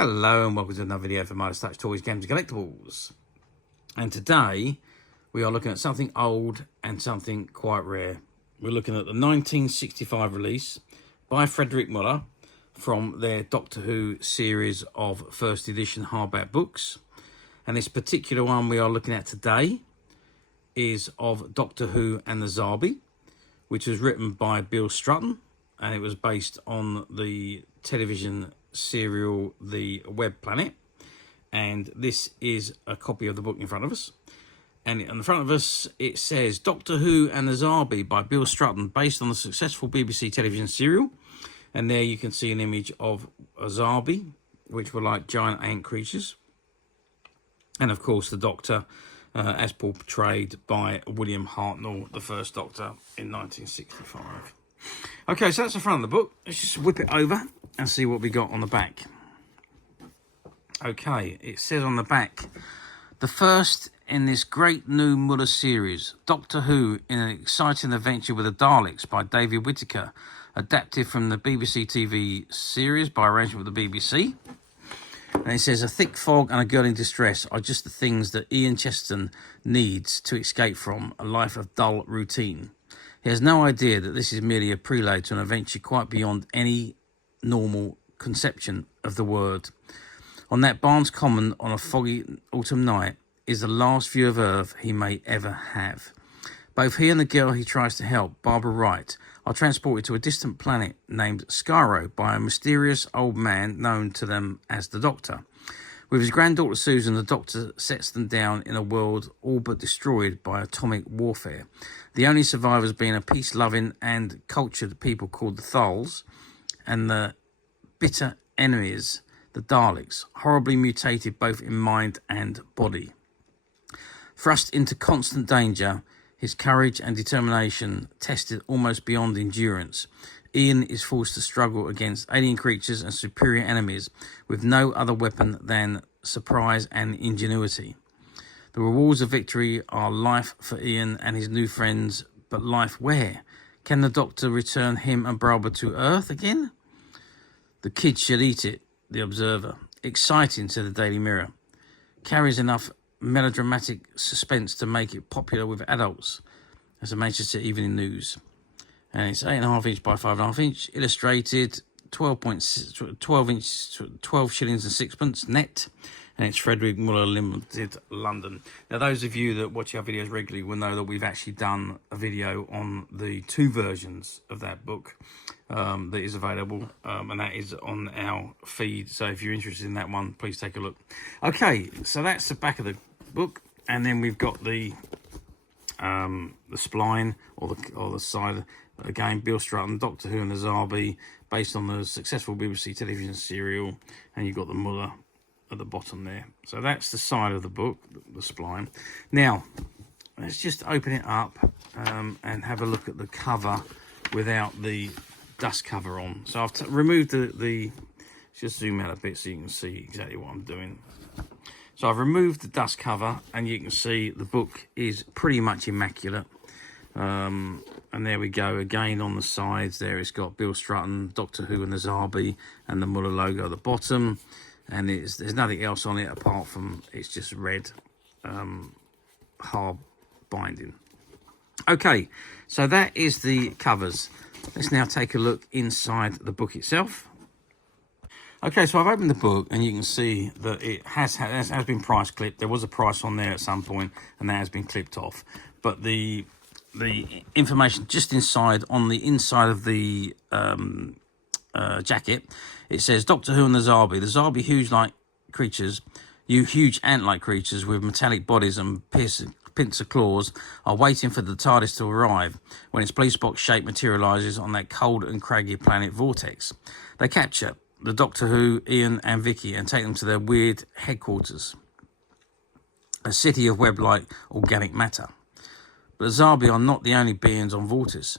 Hello and welcome to another video for Midas Touch Toys, Games and Collectibles. And today we are looking at something old and something quite rare. We're looking at the 1965 release by Frederick Muller from their Doctor Who series of first edition hardback books. And this particular one we are looking at today is of Doctor Who and the Zarbi, which was written by Bill Strutton, and it was based on the television serial The Web Planet. And this is a copy of the book in front of us, and in the front of us it says Doctor Who and the Zarbi by Bill Strutton, based on the successful BBC television serial. And there you can see an image of a Zarbi, which were like giant ant creatures, and of course the Doctor as portrayed by William Hartnell, the first Doctor in 1965. Okay, so that's the front of the book. Let's just whip it over and see what we got on the back. Okay, it says on the back, the first in this great new Muller series, Doctor Who in an exciting adventure with the Daleks by David Whittaker, adapted from the BBC TV series by arrangement with the BBC. And it says, a thick fog and a girl in distress are just the things that Ian Chesterton needs to escape from a life of dull routine. He has no idea that this is merely a prelude to an adventure quite beyond any normal conception of the word. On that Barnes Common on a foggy autumn night is the last view of Earth he may ever have. Both he and the girl he tries to help, Barbara Wright, are transported to a distant planet named Skyro by a mysterious old man known to them as the Doctor. With his granddaughter Susan, the Doctor sets them down in a world all but destroyed by atomic warfare, the only survivors being a peace-loving and cultured people called the Thals, and the bitter enemies, the Daleks, horribly mutated both in mind and body. Thrust into constant danger, his courage and determination tested almost beyond endurance, Ian is forced to struggle against alien creatures and superior enemies with no other weapon than surprise and ingenuity. The rewards of victory are life for Ian and his new friends, but life where? Can the Doctor return him and Barbara to Earth again? The kids should eat it, The Observer. Exciting, said the Daily Mirror. Carries enough melodramatic suspense to make it popular with adults, as the Manchester Evening News. And it's 8.5 inch by 5.5 inch, illustrated, 12 shillings and sixpence net, and it's Frederick Muller Limited, London. Now, those of you that watch our videos regularly will know that we've actually done a video on the two versions of that book that is available, and that is on our feed. So if you're interested in that one, please take a look. Okay, so that's the back of the book, and then we've got the spline or the side. Again, Bill Strutton, Doctor Who and the Zarbi, based on the successful BBC television serial, and you've got the Muller at the bottom there. So that's the side of the book, the spline. Now, let's just open it up and have a look at the cover without the dust cover on. So I've removed the just zoom out a bit so you can see exactly what I'm doing. So I've removed the dust cover, and you can see the book is pretty much immaculate. And there we go, again on the sides there it's got Bill Strutton, Doctor Who and the Zarbi, and the Muller logo at the bottom, and there's nothing else on it apart from it's just red hard binding. Okay, so that is the covers. Let's now take a look inside the book itself. Okay, so I've opened the book, and you can see that it has been price clipped. There was a price on there at some point, and that has been clipped off, but the information just inside, on the inside of the jacket, it says Doctor Who and the Zarbi huge-like creatures, huge ant-like creatures with metallic bodies and pincer claws, are waiting for the Tardis to arrive when its police box shape materialises on that cold and craggy planet Vortex. They capture the Doctor Who, Ian and Vicki, and take them to their weird headquarters, a city of web-like organic matter. But the Zarbi are not the only beings on Vortis.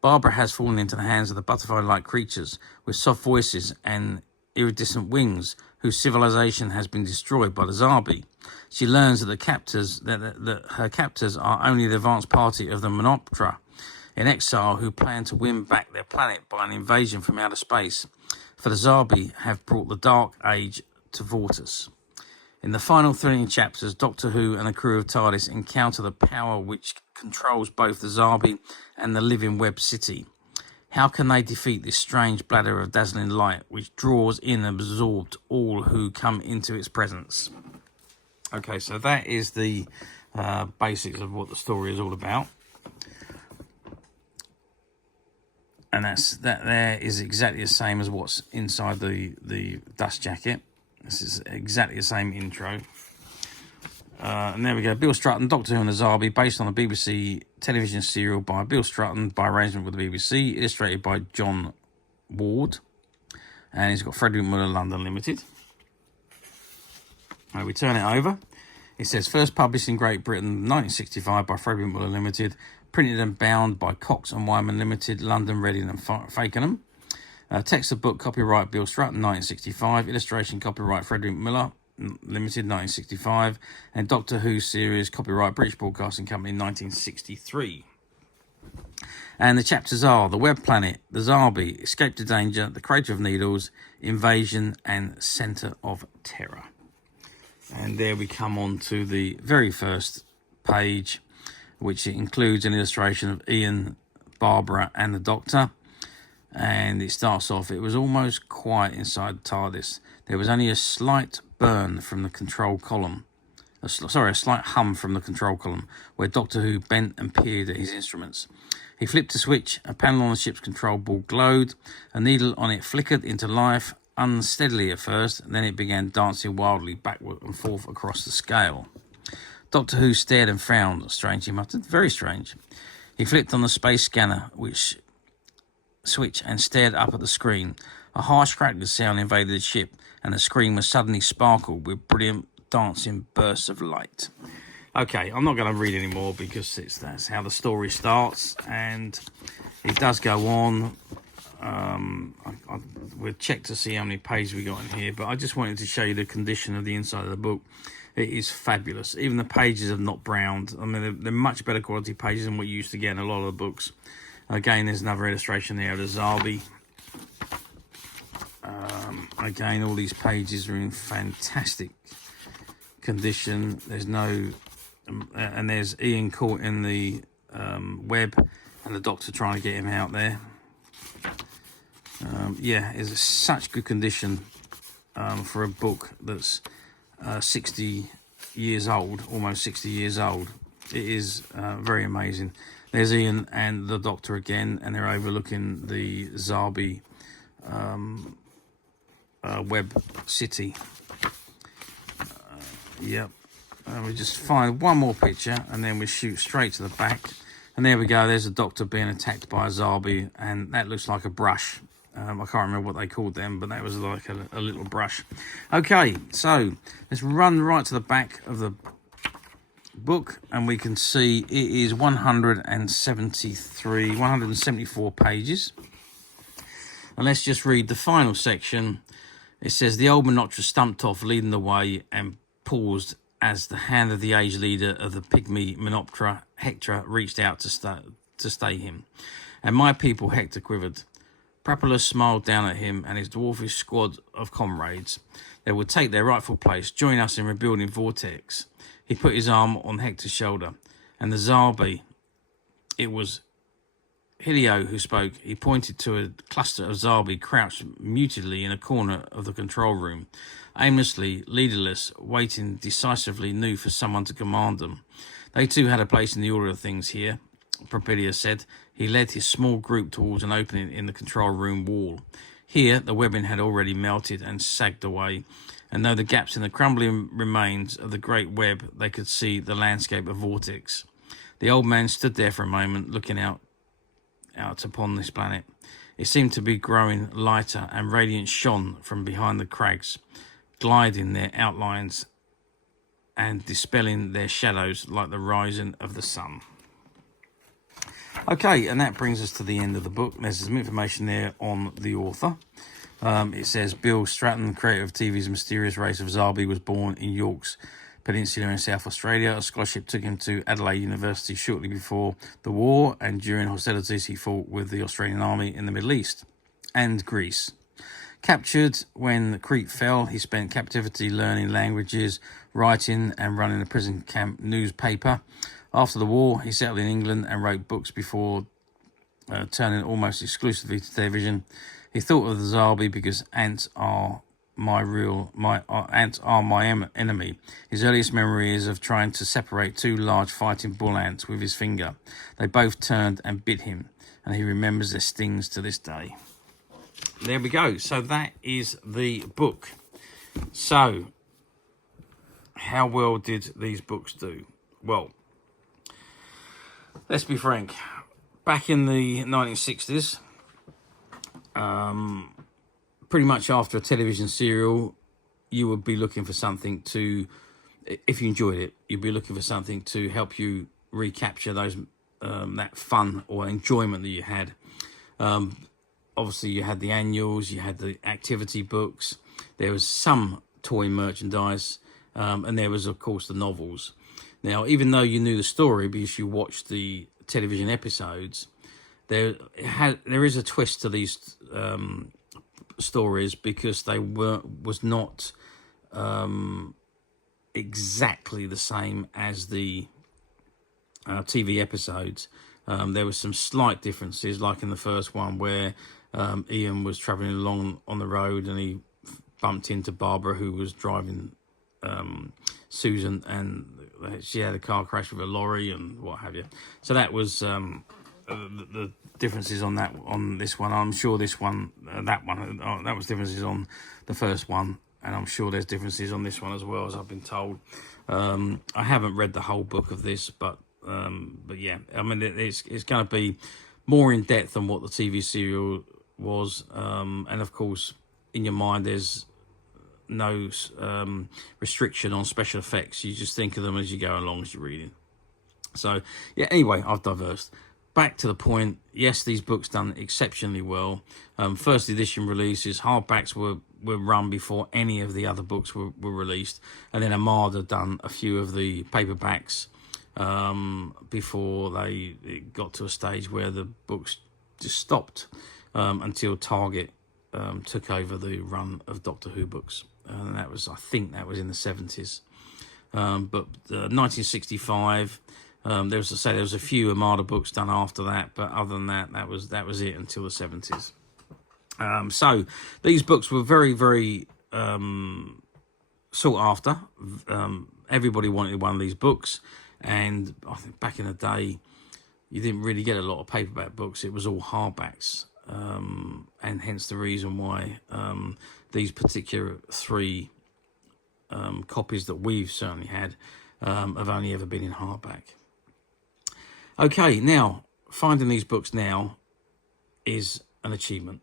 Barbara has fallen into the hands of the butterfly-like creatures with soft voices and iridescent wings, whose civilization has been destroyed by the Zarbi. She learns that that her captors are only the advanced party of the Menoptera in exile, who plan to win back their planet by an invasion from outer space. For the Zarbi have brought the Dark Age to Vortis. In the final thrilling chapters, Doctor Who and the crew of Tardis encounter the power which controls both the Zarbi and the living web city. How can they defeat this strange bladder of dazzling light which draws in and absorbs all who come into its presence? Okay, so that is the basics of what the story is all about. And that there is exactly the same as what's inside the dust jacket. This is exactly the same intro. And there we go. Bill Strutton, Doctor Who and the Zarbi, based on a BBC television serial by Bill Strutton, by arrangement with the BBC, illustrated by John Ward. And he's got Frederick Muller London Limited. We turn it over. It says, first published in Great Britain, 1965 by Frederick Muller Limited, printed and bound by Cox and Wyman Limited, London, Reading and Fakenham. Text of book, copyright Bill Strutton, 1965. Illustration, copyright Frederick Muller Limited, 1965. And Doctor Who series, copyright British Broadcasting Company, 1963. And the chapters are The Web Planet, The Zarbi, Escape to Danger, The Crater of Needles, Invasion, and Centre of Terror. And there we come on to the very first page, which includes an illustration of Ian, Barbara, and the Doctor. And it starts off, it was almost quiet inside TARDIS. There was only a slight burn from the control column. A slight hum from the control column, where Doctor Who bent and peered at his instruments. He flipped a switch, a panel on the ship's control board glowed, a needle on it flickered into life, unsteadily at first, and then it began dancing wildly backward and forth across the scale. Doctor Who stared and frowned. Strange, he muttered. Very strange. He flipped on the space scanner, which switch, and stared up at the screen. A harsh crackling sound invaded the ship, and the screen was suddenly sparkled with brilliant dancing bursts of light. Okay, I'm not going to read anymore because that's how the story starts, and it does go on. We'll check to see how many pages we got in here, but I just wanted to show you the condition of the inside of the book. It is fabulous. Even the pages have not browned. I mean, they're much better quality pages than what you used to get in a lot of the books. Again, there's another illustration there of the Zarbi. Again, all these pages are in fantastic condition. There's no... and there's Ian caught in the web and the Doctor trying to get him out there. Yeah, it's such good condition for a book that's 60 years old, almost 60 years old. It is very amazing. There's Ian and the Doctor again, and they're overlooking the Zarbi web city. Yep. We just find one more picture, and then we shoot straight to the back. And there we go. There's the Doctor being attacked by a Zarbi, and that looks like a brush. I can't remember what they called them, but that was like a little brush. Okay, so let's run right to the back of the book, and we can see it is 174 pages. And let's just read the final section. It says, the old Menoptera stumped off, leading the way, and paused as the hand of the age leader of the pygmy Menoptera, Hector, reached out to stay him. And my people, Hector quivered. Prapulus smiled down at him and his dwarfish squad of comrades. They would take their rightful place, join us in rebuilding Vortex. He put his arm on Hector's shoulder, and the Zarbi, it was Hugh who spoke. He pointed to a cluster of Zarbi crouched mutedly in a corner of the control room, aimlessly, leaderless, waiting decisively new for someone to command them. They too had a place in the order of things here, Propilius said. He led his small group towards an opening in the control room wall. Here, the webbing had already melted and sagged away, and though the gaps in the crumbling remains of the great web, they could see the landscape of Vortex. The old man stood there for a moment, looking out upon this planet. It seemed to be growing lighter, and radiance shone from behind the crags, gliding their outlines and dispelling their shadows like the rising of the sun. Okay, and that brings us to the end of the book. There's some information there on the author. It says, Bill Strutton, creator of TV's mysterious race of Zarbi, was born in York's Peninsula in South Australia. A scholarship took him to Adelaide University shortly before the war, and during hostilities he fought with the Australian Army in the Middle East and Greece. Captured when the Crete fell, he spent captivity learning languages, writing and running a prison camp newspaper. After the war, he settled in England and wrote books before turning almost exclusively to television. He thought of the Zarbi because ants are my enemy. His earliest memory is of trying to separate two large fighting bull ants with his finger. They both turned and bit him, and he remembers their stings to this day. There we go. So that is the book. So, how well did these books do? Well, let's be frank. Back in the 1960s, pretty much after a television serial, you would be looking for something to, if you enjoyed it, you'd be looking for something to help you recapture those that fun or enjoyment that you had. Obviously, you had the annuals, you had the activity books, there was some toy merchandise, and there was, of course, the novels. Now, even though you knew the story because you watched the television episodes, there is a twist to these stories because they was not exactly the same as the TV episodes. There were some slight differences, like in the first one where Ian was travelling along on the road and he bumped into Barbara, who was driving Susan, and she had a car crash with a lorry and what have you. So that was the differences on this one. I'm sure this one, that was differences on the first one, and I'm sure there's differences on this one as well, as I've been told. I haven't read the whole book of this, but yeah, I mean, it's going to be more in depth than what the TV serial was, and of course, in your mind, there's no restriction on special effects. You just think of them as you go along as you're reading. So yeah, anyway, I've diversed. Back to the point, yes, these books done exceptionally well. First edition releases, hardbacks were run before any of the other books were released, and then Armada done a few of the paperbacks before they got to a stage where the books just stopped until Target took over the run of Doctor Who books, and that was, I think that was in the 70s. But 1965, there was a few Armada books done after that, but other than that, that was it until the 70s. So these books were very, very sought after. Everybody wanted one of these books, and I think back in the day, you didn't really get a lot of paperback books. It was all hardbacks, and hence the reason why these particular three copies that we've certainly had have only ever been in hardback. Okay, now, finding these books now is an achievement.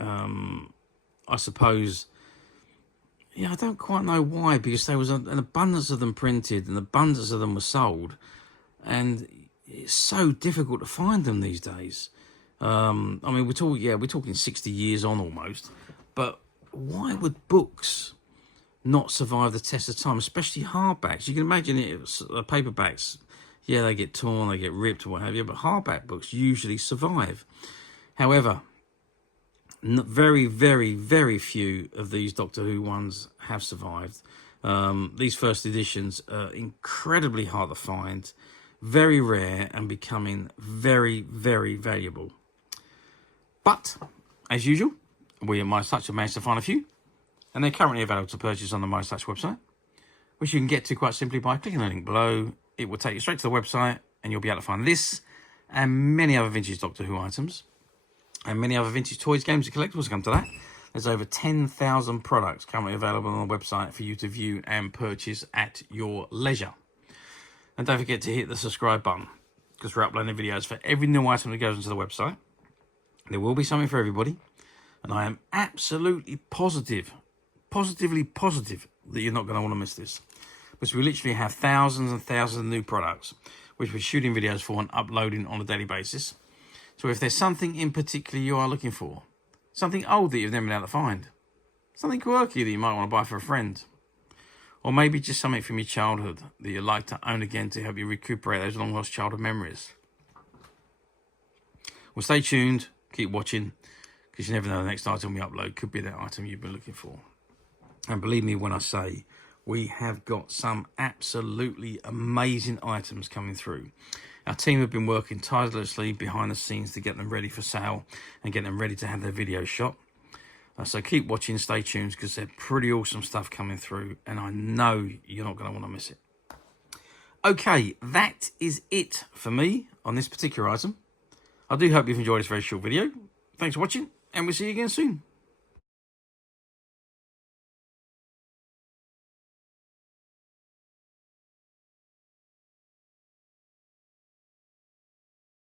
I suppose, yeah, I don't quite know why, because there was an abundance of them printed and abundance of them were sold, and it's so difficult to find them these days. I mean, we're talking 60 years on almost, but why would books not survive the test of time, especially hardbacks? You can imagine it, paperbacks, yeah, they get torn, they get ripped or what have you, but hardback books usually survive. However, very, very, very few of these Doctor Who ones have survived. These first editions are incredibly hard to find, very rare, and becoming very, very valuable. But, as usual, we at MyStouch have managed to find a few, and they're currently available to purchase on the MyStouch website, which you can get to quite simply by clicking the link below. It will take you straight to the website, and you'll be able to find this and many other vintage Doctor Who items, and many other vintage toys, games and collectibles. Come to that. There's over 10,000 products currently available on the website for you to view and purchase at your leisure. And don't forget to hit the subscribe button, because we're uploading videos for every new item that goes into the website. There will be something for everybody, and I am absolutely positively positive that you're not going to want to miss this, because we literally have thousands and thousands of new products which we're shooting videos for and uploading on a daily basis. So if there's something in particular you are looking for, something old that you've never been able to find, something quirky that you might want to buy for a friend, or maybe just something from your childhood that you'd like to own again to help you recuperate those long lost childhood memories, well, stay tuned, keep watching, because you never know, the next item we upload could be that item you've been looking for. And believe me when I say, we have got some absolutely amazing items coming through. Our team have been working tirelessly behind the scenes to get them ready for sale and get them ready to have their videos shot. So keep watching, stay tuned, because they're pretty awesome stuff coming through, and I know you're not going to want to miss it. Okay, that is it for me on this particular item. I do hope you've enjoyed this very short video. Thanks for watching, and we'll see you again soon.